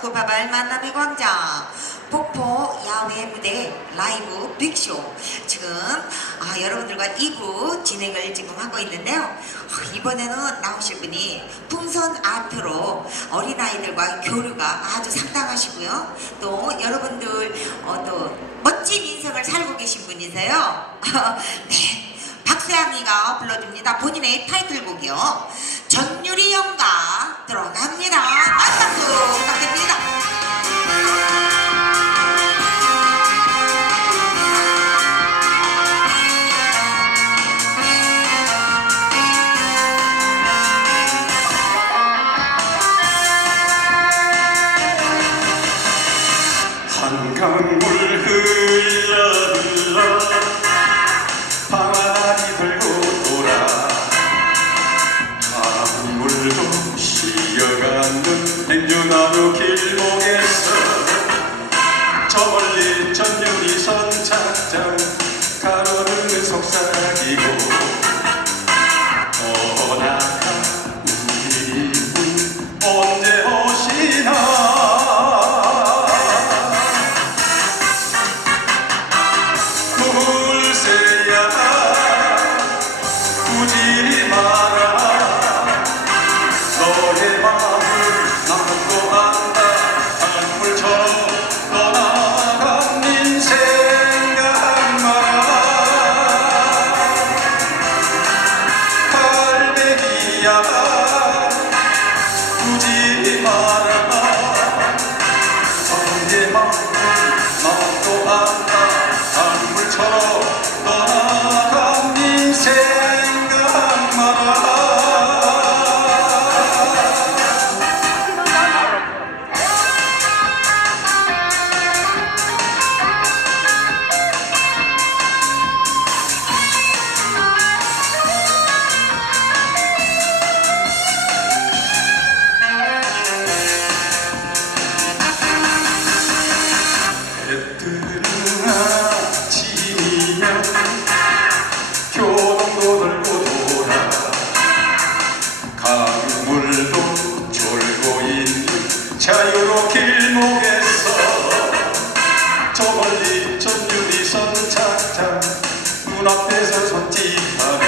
구파발 만남의 광장 폭포 야외 무대 라이브 빅쇼. 지금 아, 여러분들과 2부 진행을 지금 하고 있는데요. 아, 이번에는 나오실 분이 풍선 아트로 어린아이들과 교류가 아주 상당하시고요. 또 여러분들 어, 또 멋진 인생을 살고 계신 분이세요. 네. 박수양이가 불러줍니다. 본인의 타이틀곡이요. 전유리 영가 저 멀리 전유리 선 heart. 눈앞에서 손짓하네